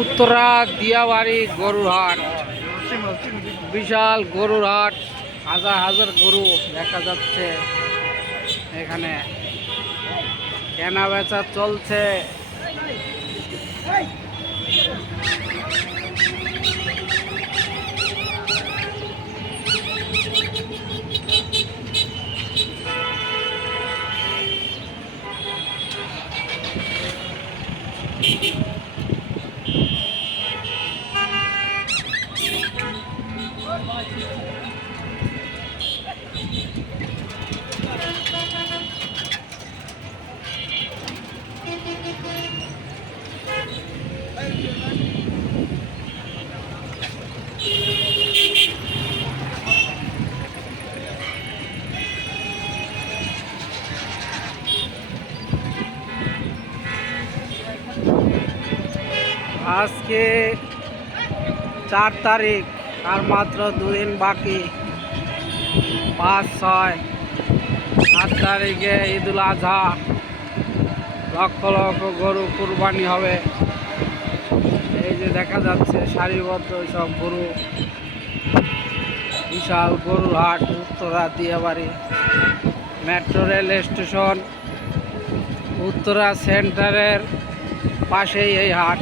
উত্তরা দিয়াবাড়ি গরুর হাট। বিশাল গরুর হাট। হাজার হাজার গরু দেখা যাচ্ছে এখানে। কেনা বেচা চলছে। আজকে চার তারিখ, আর মাত্র দুদিন বাকি। পাঁচ ছয়। আট তারিখে ঈদুল আজহা। লক্ষ লক্ষ গরু কুরবানি হবে। এই যে দেখা যাচ্ছে, সারিবদ্ধ সব গরু। বিশাল গরুর হাট, Uttara, Diabari. Metro rail station, Uttara সেন্টারের পাশেই এই হাট।